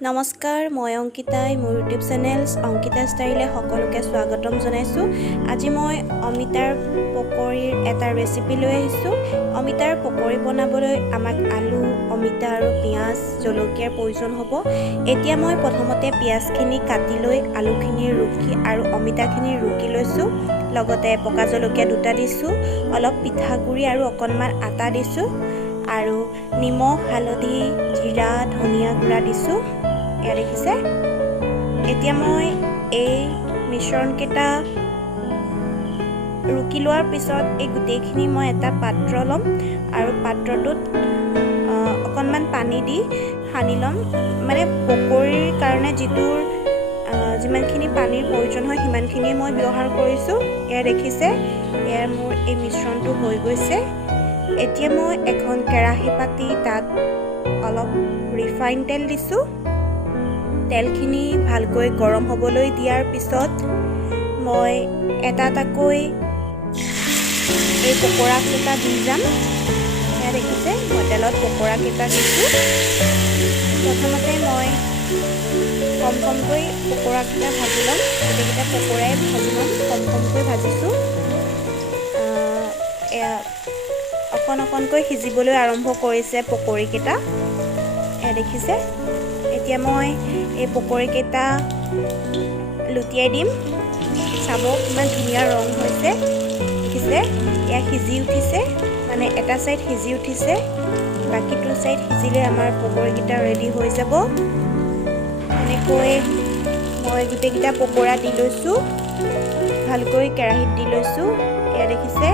নমস্কাৰ, মই অংকিতাই মোৰ ইউটিউব চেনেল অংকিতা ষ্টাইলে সকলোকে স্বাগতম জনাইছোঁ। আজি মই অমিতাৰ পকৰীৰ এটা ৰেচিপি লৈ আহিছোঁ। অমিতাৰ পকৰী বনাবলৈ আমাক আলু, অমিতা আৰু পিঁয়াজ, জলকীয়াৰ প্ৰয়োজন হ'ব। এতিয়া মই প্ৰথমতে পিঁয়াজখিনি কাটি লৈ আলুখিনি ৰুকি আৰু অমিতাখিনি ৰুকি লৈছোঁ। লগতে পকা জলকীয়া দুটা দিছোঁ, অলপ পিঠাগুড়ি আৰু অকণমান আটা দিছোঁ আৰু নিমখ, হালধি, জিৰা, ধনিয়া গুড়া দিছোঁ। এয়া দেখিছে। এতিয়া মই এই মিশ্ৰণকেইটা ৰুকি লোৱাৰ পিছত এই গোটেইখিনি মই এটা পাত্ৰ ল'ম আৰু পাত্ৰটোত অকণমান পানী দি সানি ল'ম। মানে পকৰীৰ কাৰণে যিমানখিনি পানীৰ প্ৰয়োজন হয় সিমানখিনিয়ে মই ব্যৱহাৰ কৰিছোঁ। এয়া দেখিছে, এয়া মোৰ এই মিশ্ৰণটো হৈ গৈছে। এতিয়া মই এখন কেৰাহী পাতি তাত অলপ ৰিফাইন তেল দিছোঁ। তেলখিনি ভালকৈ গৰম হ'বলৈ দিয়াৰ পিছত মই এটা এটাকৈ এই পকৰাকেইটা দি যাম। এয়া দেখিছে, মই তেলত পকৰাকেইটা দিছোঁ। প্ৰথমতে মই কমকৈ পকৰাকেইটা ভাজি ল'ম। গোটেইকেইটা পকৰাই ভাজি ল'ম, কমকৈ ভাজিছোঁ। এয়া অকণকৈ সিজিবলৈ আৰম্ভ কৰিছে পকৰীকেইটা। এয়া দেখিছে। এতিয়া মই এই পকৰীকেইটা লুটিয়াই দিম। চাব কিমান ধুনীয়া ৰং হৈছে, দেখিছে। এয়া সিজি উঠিছে, মানে এটা ছাইড সিজি উঠিছে, বাকীটো ছাইড সিজিলে আমাৰ পকৰীকেইটা ৰেডি হৈ যাব। এনেকৈ মই গোটেইকেইটা পকৰা দি লৈছোঁ, ভালকৈ কেৰাহীত দি লৈছোঁ। এয়া দেখিছে,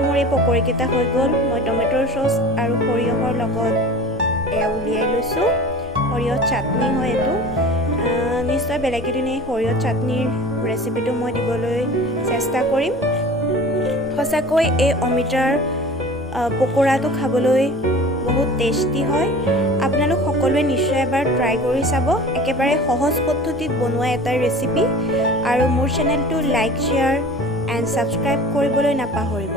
মোৰ এই পকৰীকেইটা হৈ গ'ল। মই টমেট'ৰ চচ আৰু সৰিয়হৰ লগত এয়া উলিয়াই লৈছোঁ। সৰিয়হ চাটনি হয় এইটো। নিশ্চয় বেলেগ এদিন এই সৰিয়হ চাটনিৰ ৰেচিপিটো মই দিবলৈ চেষ্টা কৰিম। সঁচাকৈ এই অমিতাৰ পকৰাটো খাবলৈ বহুত টেষ্টি হয়। আপোনালোক সকলোৱে নিশ্চয় এবাৰ ট্ৰাই কৰি চাব। একেবাৰে সহজ পদ্ধতিত বনোৱা এটা ৰেচিপি। আৰু মোৰ চেনেলটো লাইক, শ্বেয়াৰ এণ্ড ছাবস্ক্ৰাইব কৰিবলৈ নাপাহৰিব।